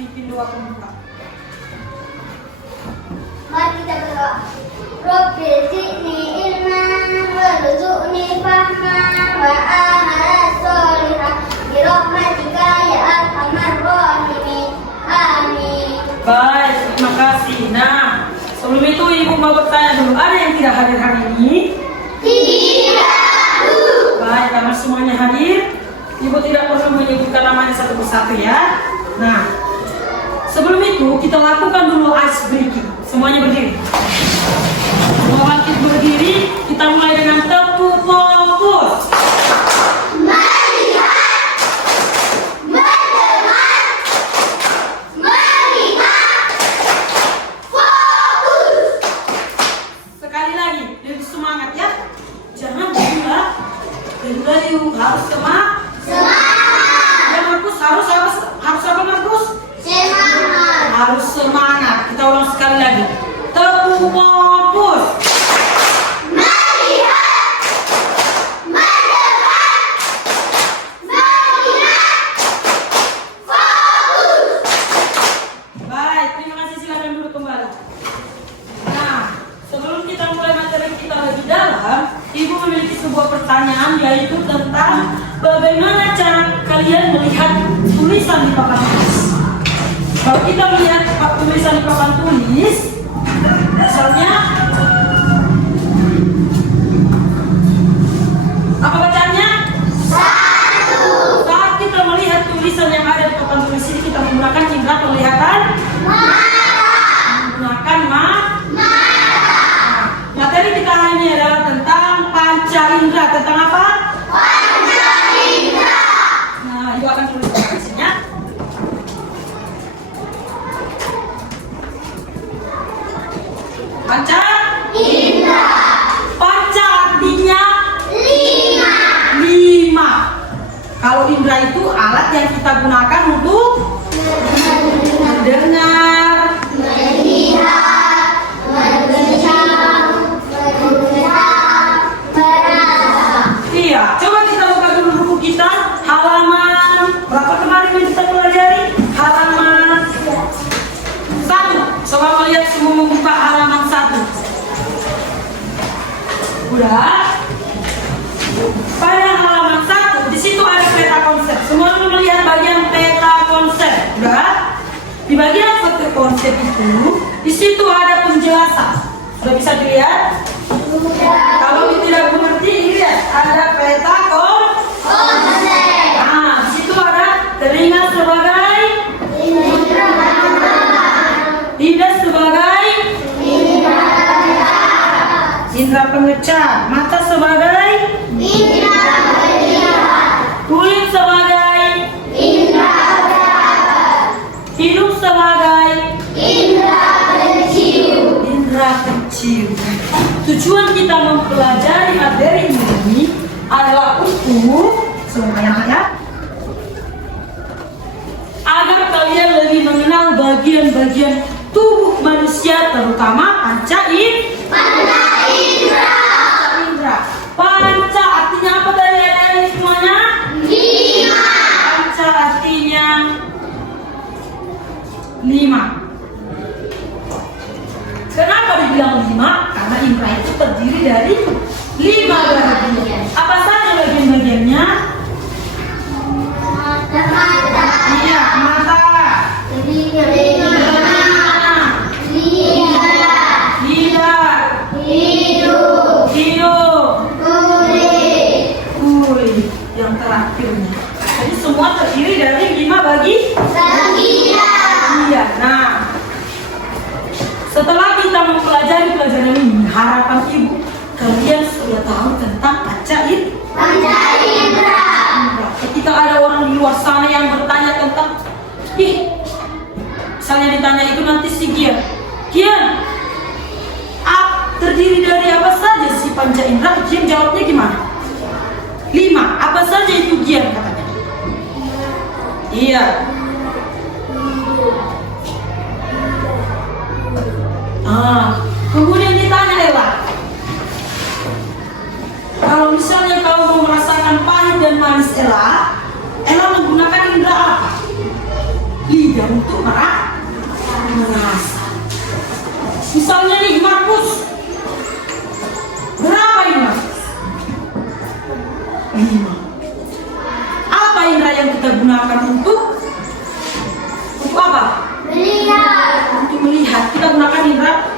pimpin doa pembuka. Mari kita berdoa. Rabbi zidni ilman warzuqni fahman wa amalan sholihan bi rahmatika ya arhamar rahimin. Amin. Baik, terima kasih. Nah, sebelum itu Ibu mau bertanya dulu, ada yang tidak hadir hari ini? Tidak, Bu. Baik, karena semuanya hadir, Ibu tidak perlu menyebutkan namanya satu persatu ya. Nah, sebelum itu kita lakukan dulu ice breaking. Semuanya berdiri. Semua bangkit berdiri. Kita mulai dengan tepuk fokus. Melihat, mendengar, melihat, fokus. Sekali lagi, lebih semangat ya. Jangan gila. Yuk, harus semangat. Semangat. Ya Markus, harus apa Markus? Semangat. Harus semangat. Kita ulang sekali lagi. Tepuk fokus. Melihat, mendengar, melihat, fokus. Baik, terima kasih. Silakan duduk kembali. Nah, sebelum kita mulai materi kita lebih dalam, Ibu memiliki sebuah pertanyaan, yaitu tentang bagaimana cara kalian melihat tulisan di papan tulis. Kalau kita melihat tulisan di papan tulis, misalnya apa bacaannya? Satu. Saat kita melihat tulisan yang ada di papan tulis ini, kita menggunakan indera penglihatan. Menggunakan materi kita hari ini adalah tentang panca indera. Tentang apa? Panca indera. Nah, Ibu akan tuliskan di sini ya. Panca Indra. Panca artinya Lima. 5. Kalau indera itu alat yang kita gunakan untuk mendengar, Melihat, mendengar, merasa. iya. Coba kita buka dulu buku kita, halaman berapa kemarin yang kita pelajari? Halaman 1. Coba melihat semua membuka halaman 1. Udah? Pada halaman 1, di situ ada peta konsep. Semua melihat bagian peta konsep. Udah? Di bagian peta konsep itu, di situ ada penjelasan. Sudah bisa dilihat? Kalau tidak mengerti, lihat ada peta Konsep. Nah, di situ ada telinga sebagai, lidah sebagai indera pengecat, mata sebagai, kulit sebagai, hidung sebagai indera pencium. Tujuan kita mempelajari materi ini adalah untuk semuanya ya, agar kalian lebih mengenal bagian-bagian tubuh manusia, terutama panca indera. Panca artinya apa tadi ada semuanya? Panca artinya 5. Kenapa dibilang 5? Karena indera itu terdiri dari 5 bagian. Apa saja bagian-bagiannya? Iya, mata, lidah, hidung, kulit, yang terakhirnya. Jadi semua terdiri dari 5 bagian. Iya. Nah, setelah kita mempelajari pelajaran ini, harapan Ibu kalian sudah tahu tentang panca indera. Ketika ada orang di luar sana yang bertanya tentang, misalnya ditanya itu nanti si Gian, terdiri dari apa saja si panca indera? Gian jawabnya gimana? 5. Apa saja itu Gian katanya? Iya. Kemudian ditanya Ella, kalau misalnya kau mau merasakan pahit dan manis Ella menggunakan indera apa? Lidah. dia untuk merasa. Misalnya nih Markus, berapa ini Markus? 5. Apa indera yang kita gunakan untuk apa? Melihat. Untuk melihat. Kita gunakan indera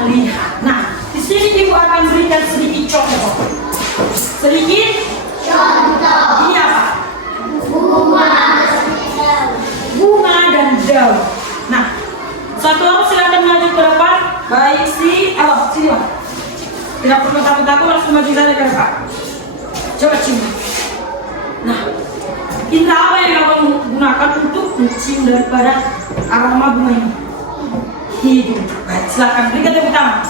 melihat. Nah, di sini ibu akan berikan sedikit contoh. Sedikit Contoh. ini apa? Bunga. Dan daun. Nah, satu orang silakan maju ke depan. Baik sini Pak. Tidak perlu takut-takut, langsung maju saja ke depan. Coba cium. Nah, indera apa yang kamu gunakan untuk mencium daripada aroma bunga ini? Hidung. Baik, silakan berikan tepuk tangan.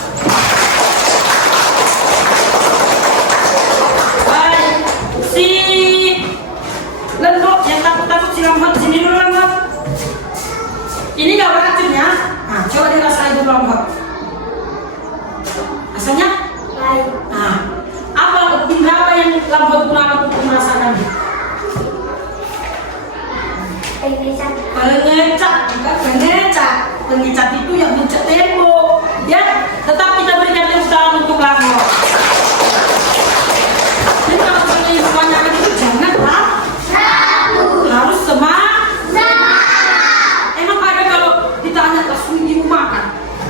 Baik, si Lendok yang takut-takut silakan di sini dulu Lendok. Ini nggak beracun ya? Nah, coba dirasain dulu Lendok. Rasanya? Nah, apa indera apa yang Lendok gunakan untuk merasakan? Pengecat itu yang mencat tembok ya, tetap kita berikan tepuk tangan untuk Lambok. Jadi kalau misalnya kebanyakan itu jangan harus semangat. Emang ada kalau ditanya langsung ibu makan?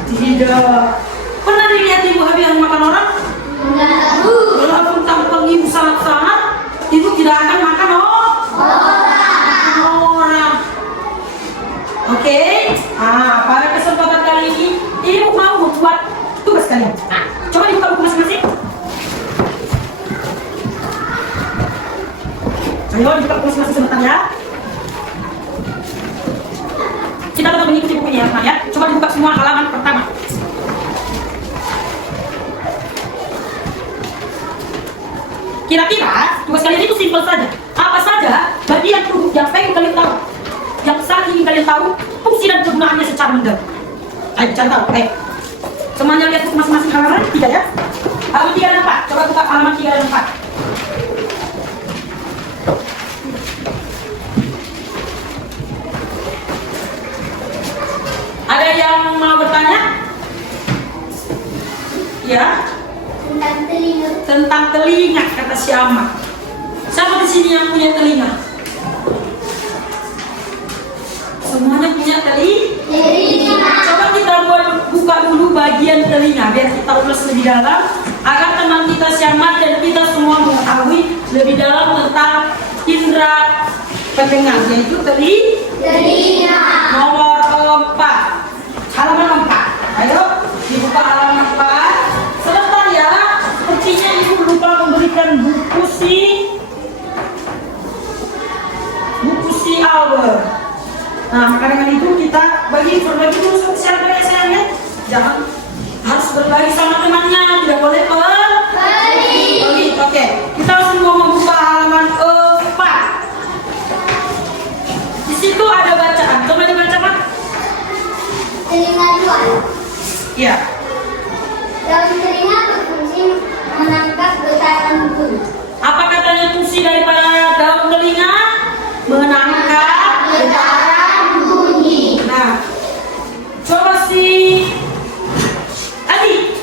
Tidak. Pernah dilihat ibu habis makan orang? Walaupun tampang ibu sangat-sangat, ibu tidak akan makan orang. Oke. Pada kesempatan kali ini ibu mau membuat tugas kalian. Nah, coba dibuka buku masing-masing. Ayo dibuka buku masing-masing sebentar ya. Kita tetap mengikuti bukunya ya. Coba dibuka semua halaman pertama. Kira-kira tugas kalian itu simpel saja. Apa saja bagian tubuh yang pengen kalian tahu, yang saat ingin kalian tahu fungsi dan kegunaannya secara mendalam. Ayo contoh, semuanya lihat buku masing-masing halaman 3 ya. Halaman 3 dan 4. Coba buka halaman 3 dan 4. Ada yang mau bertanya? Ya. Tentang telinga kata Syama. Siapa di sini yang punya telinga? Semuanya punya telinga. Coba kita buka dulu bagian telinga biar kita ulas lebih dalam agar teman kita Syama dan kita semua mengetahui lebih dalam tentang indera pendengar, yaitu telinga. Nomor 4. Halaman 4. Ayo dibuka halaman 4. Sebentar ya, sepertinya ibu lupa memberikan buku si Albert. Nah, maka dengan itu kita berbagi dulu siapa ya sayangnya. Jangan harus berbagi sama temannya, tidak boleh berbagi. Oke, kita semua membuka halaman 4. Di situ ada bacaan. Coba dibaca Pak. Telinga 2. Iya. Daun telinga berfungsi menangkap getaran bunyi. Apa katanya fungsi daripada daun telinga? Menangkap Getaran bunyi. Nah, coba si Adi,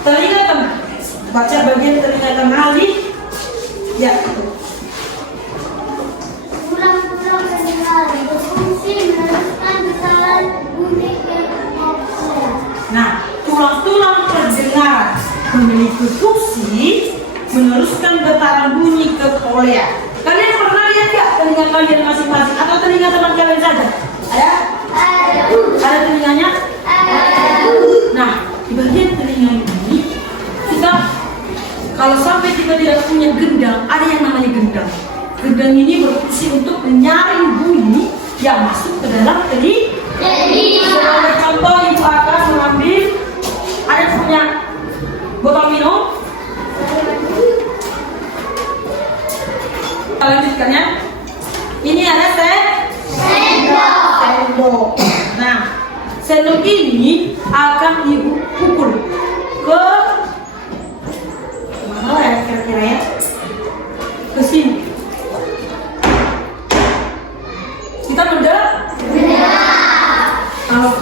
telinga tengah. Baca bagian telinga tengah Adi. Ya. Tulang-tulang pendengar berfungsi meneruskan getaran bunyi ke koklear. Nah, tulang-tulang pendengar memiliki fungsi meneruskan getaran bunyi ke kolea. Kalian pernah lihat nggak telinga kalian masing-masing atau telinga teman kalian saja? Ada? Ada telinganya? Nah, di bagian telinga ini kita kalau sampai kita tidak punya gendang, ada yang namanya gendang. Gendang ini berfungsi untuk menyaring bunyi yang masuk ke dalam telinga. Sebagai contoh, ibu akan mengambil, ada yang punya botol minum. Kita lanjutkan ya. Ini ada sendok. Nah, sendok ini akan ibu pukul ke mana ya kira-kira ya? Ke sini.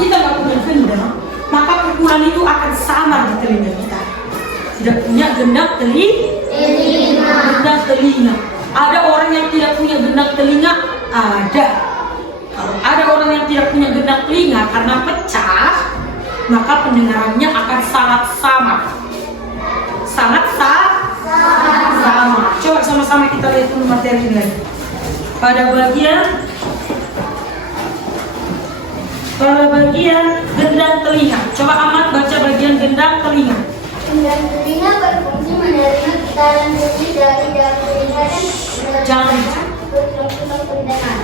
kita nggak punya gendang, maka pukulan itu akan samar di telinga kita. Tidak punya gendang telinga. Ada orang yang tidak punya gendang telinga? Ada. Kalau ada orang yang tidak punya gendang telinga karena pecah, maka pendengarannya akan sangat samar. Sangat sama. Coba sama-sama kita lihat dulu materi ini lagi. Pada bagian gendang telinga. Coba Ahmad baca bagian gendang telinga. Gendang telinga berfungsi menerima getaran bunyi dari dalam telinga dan Jangan. tulang-tulang pendengar.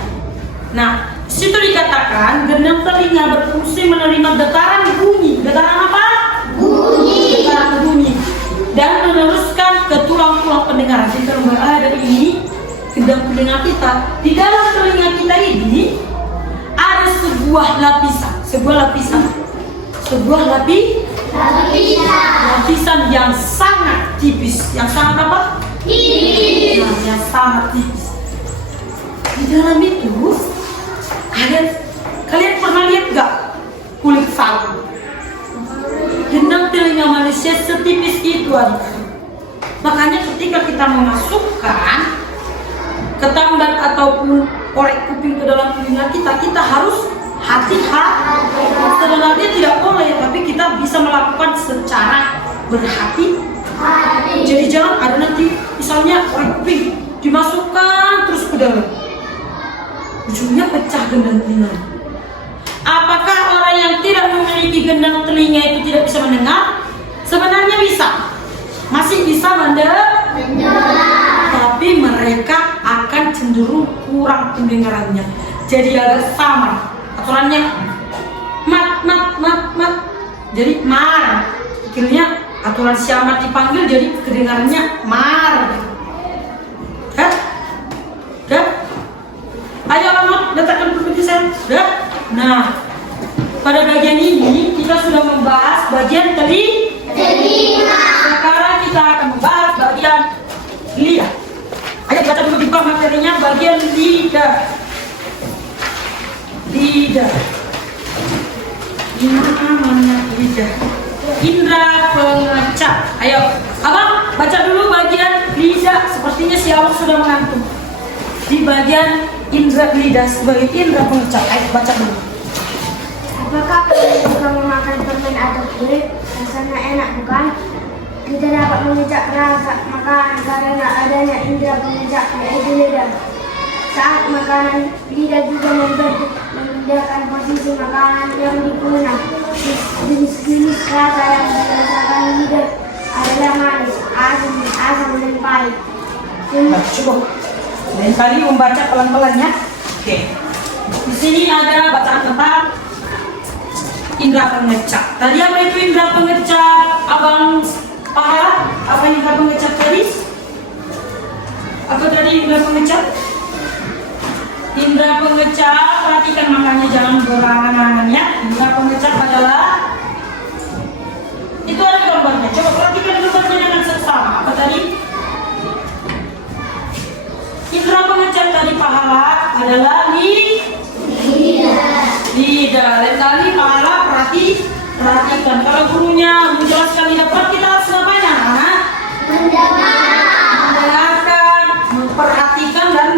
Nah, situ dikatakan gendang telinga berfungsi menerima getaran bunyi. Getaran apa? Bunyi. Getaran bunyi. Dan meneruskan ke tulang-tulang pendengar. Jadi kalau ada ini gendang telinga kita, di dalam telinga kita ini ada sebuah lapisan yang sangat tipis. Yang sangat apa? Tipis. Nah, yang sangat tipis. Di dalam itu kalian pernah lihat gak kulit sapi? Gendang telinga manusia setipis itu adik. Makanya ketika kita memasukkan ketambat ataupun korek kuping ke dalam telinga kita, kita harus hati-hati. Sebenarnya tidak boleh, tapi kita bisa melakukan secara berhati-hati. Jadi jangan ada nanti misalnya korek kuping dimasukkan terus ke dalam, ujungnya pecah gendang telinga. Apakah orang yang tidak memiliki gendang telinga itu tidak bisa mendengar? Sebenarnya bisa, masih bisa mendengar, tapi mereka akan cenderung kurang pendengarannya. Jadi agak sama aturannya, mat. Jadi mar. Akhirnya aturan si Ahmad dipanggil jadi kedengarannya mar. Ayo Ahmad, letakkan pulpen saya. Nah, pada bagian ini kita sudah membahas bagian telinga. Sekarang kita akan membahas bagian lidah. Ayo baca dulu di bawah materinya bagian lidah. Mana lidah? Indra pengecap. Ayo, abang baca dulu bagian lidah. Sepertinya si abang sudah mengantuk. Di bagian indra lidah sebagai indra pengecap. Ayo baca dulu. Apakah kalian suka memakan permen atau kulit? Rasanya enak bukan? Kita dapat mengecap rasa makanan karena adanya indra pengecap yaitu lidah. Saat makanan, lidah juga membedakan posisi makanan yang dikunyah. Jenis-jenis rasa yang dirasakan lidah adalah manis, asam, dan pahit. Coba lain kali membaca pelan-pelan ya. Oke. Di sini ada bacaan tentang indra pengecap. Tadi apa itu indra pengecap? Abang Pahala, apa indra pengecap tadi? Apa tadi indra pengecap? Indra pengecap, perhatikan makanya jangan berangan-angan ya. Indra pengecap adalah itu ada gambarnya. Coba perhatikan gambarnya dengan seksama. Apa tadi? Indra pengecap tadi Pahala adalah lidah. Lain kali Pahala perhatikan. Kalau gurunya menjelaskan lidah, kita harus ngapain? Mendengarkan, memperhatikan dan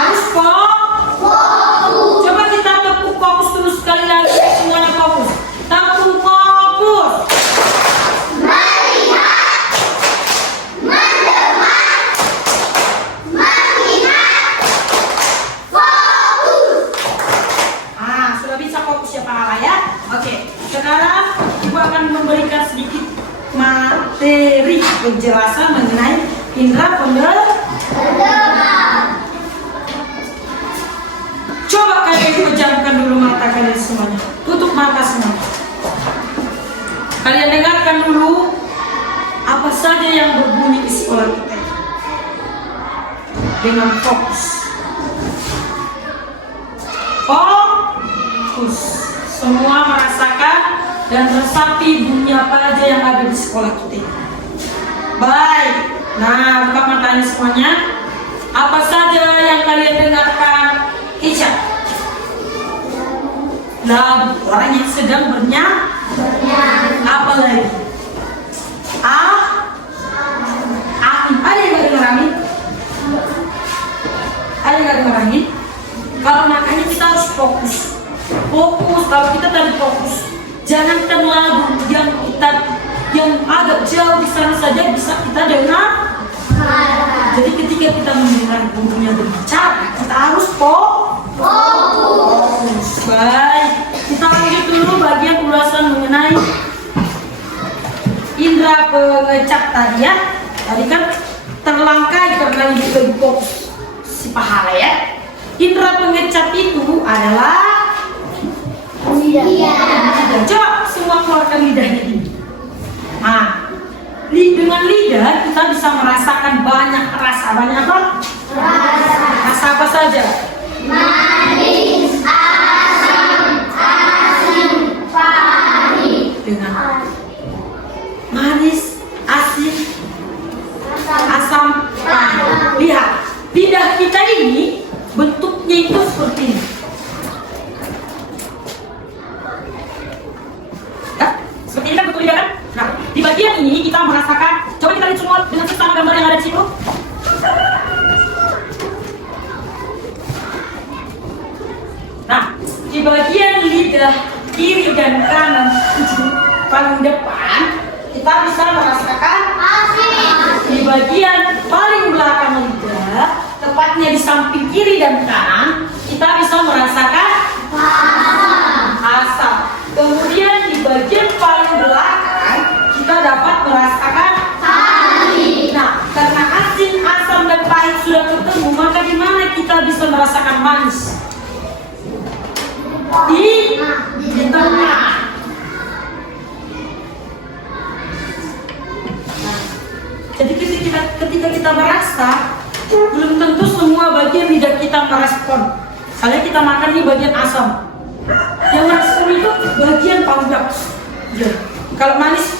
harus fokus. Coba kita tepuk fokus dulu sekali lagi. Semuanya fokus. Tepuk fokus. Melihat, mendengar, melihat, fokus. Sudah bisa fokus ya Pahala ya. Oke, sekarang Ibu akan memberikan sedikit materi penjelasan mengenai indra pendengaran. Coba kalian pejamkan dulu mata kalian semuanya. Tutup mata semua. Kalian dengarkan dulu apa saja yang berbunyi di sekolah kita dengan fokus. Fokus. Semua merasakan dan resapi bunyi apa aja yang ada di sekolah kita. Baik. Nah, buka matanya semuanya. Apa saja yang kalian dengarkan? Ica. lagu, orang yang sedang bernyanyi. Apa lagi? Amin. Ada yang gak dengar amin? Ada yang gak dengar amin? Kalau makanya kita harus fokus. Kalau kita tadi fokus, jangankan lagu yang agak jauh di sana saja bisa kita dengar. Jadi ketika kita mendengar gurunya berbicara, kita harus fokus. Baik, kita lanjut dulu bagian ulasan mengenai indera pengecap tadi ya. Tadi kan terlangkai karena lebih fokus si pahala ya. Indera pengecap itu adalah lidah. Coba semua keluarkan lidahnya ini. Nah, dengan lidah kita bisa merasakan banyak rasa. Banyak apa? Rasa apa saja? Manis, asam, asin, pahit. Dengan manis, asin, asam, pahit. Lihat, lidah kita ini bentuknya itu seperti ini. Ya, seperti ini kan bentuk lidah kan? Nah, di bagian ini kita merasakan. Coba kita lihat semua dengan sama gambar yang ada di situ. Nah, di bagian lidah kiri dan kanan paling depan kita bisa merasakan Asin. di bagian paling belakang lidah, tepatnya di samping kiri dan kanan, kita bisa merasakan asam. Kemudian di bagian paling belakang kita dapat merasakan Pahit. Nah, karena asin, asam dan pahit sudah ketemu, maka di mana kita bisa merasakan manis? Di tengah. Nah, jadi ketika kita merasa, belum tentu semua bagian lidah kita merespon. Misalnya kita makan di bagian asam, yang merespon itu bagian paling belakang. Ya. Kalau manis,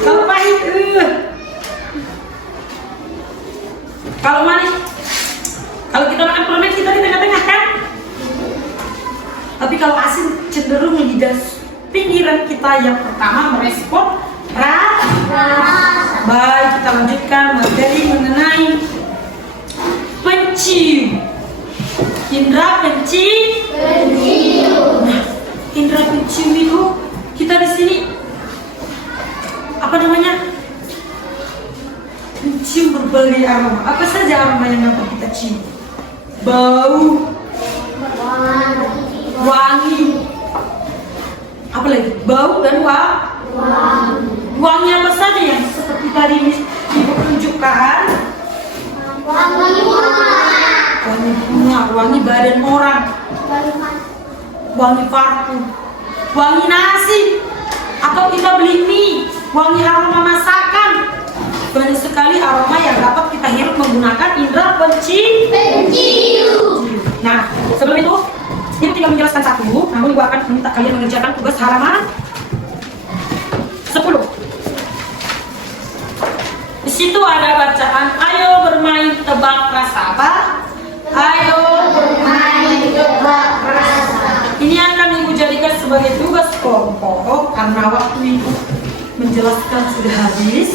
kalau pahit, kalau manis, kalau kita makan permen kita di tengah-tengah kan. Tapi kalau asin cenderung lidah pinggiran kita yang pertama merespon rasa. Baik, kita lanjutkan materi mengenai pencium. Indra pencium. Nah, indra pencium itu kita di sini apa namanya? Mencium berbagai aroma. Apa saja aroma yang dapat kita cium? Bau, wangi, apa lagi? Bau dan wangi apa saja yang seperti tadi Ibu tunjukkan? Wangi bunga, wangi badan orang, wangi parfum, wangi nasi, atau kita beli mie, wangi aroma masakan. Banyak sekali aroma yang dapat kita hirup menggunakan indera pencium. Nah, sebelum itu Ibu tinggal menjelaskan satu, namun Ibu akan minta kalian mengerjakan tugas halaman 10. Di situ ada bacaan, ayo bermain tebak rasa apa? Ayo bermain tebak rasa. Ini akan Ibu jadikan sebagai tugas kelompok karena waktu Ibu menjelaskan sudah habis.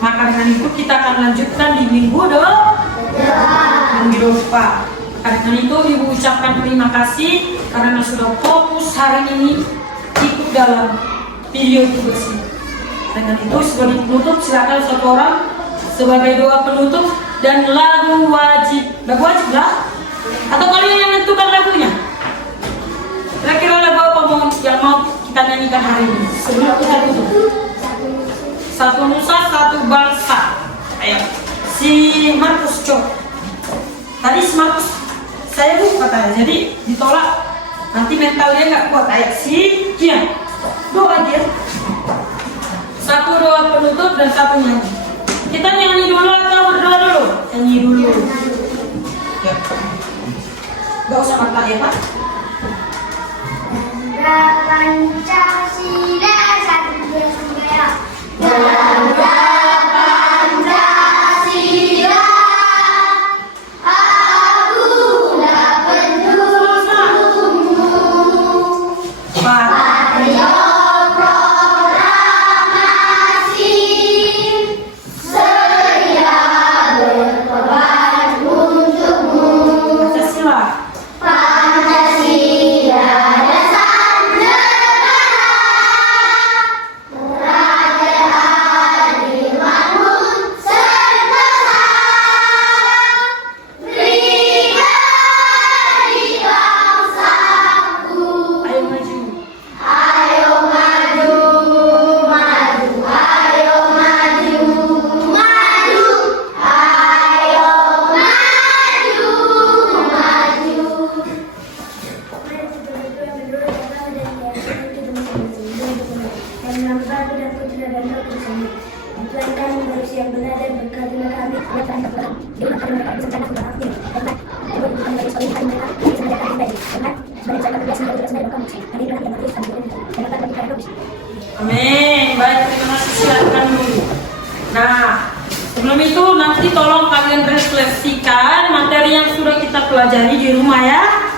Maka dengan itu kita akan lanjutkan di minggu depan. Karena itu Ibu ucapkan terima kasih karena sudah fokus hari ini ikut dalam video tugas ini. Dengan itu sebagai penutup silakan satu orang sebagai doa penutup dan lagu wajib lah. Atau kalian yang menentukan lagunya? Kira-kira lagu apa yang mau kita nyanyikan hari ini sebelum kita tutup? Satu nusa, satu bangsa. Ayo, si Markus Cok. Tadi si Markus saya lupa katanya, jadi ditolak. Nanti mentalnya nggak kuat. Ayo, si Kian. Doa dia. Satu doa penutup dan satu nyanyi. Kita nyanyi dulu atau berdoa dulu? Nyanyi dulu. Ya. Gak usah mata ya Pak. Pancasila 1, 2, 3. Pancasila, akulah pendukung Putra dan Roh Kudus. Amin. Tuhan kami manusia yang benar dan berkatilah kami. Amin. Baik, terima kasih, silakan dulu. Nah, sebelum itu nanti tolong kalian refleksikan materi yang sudah kita pelajari di rumah ya.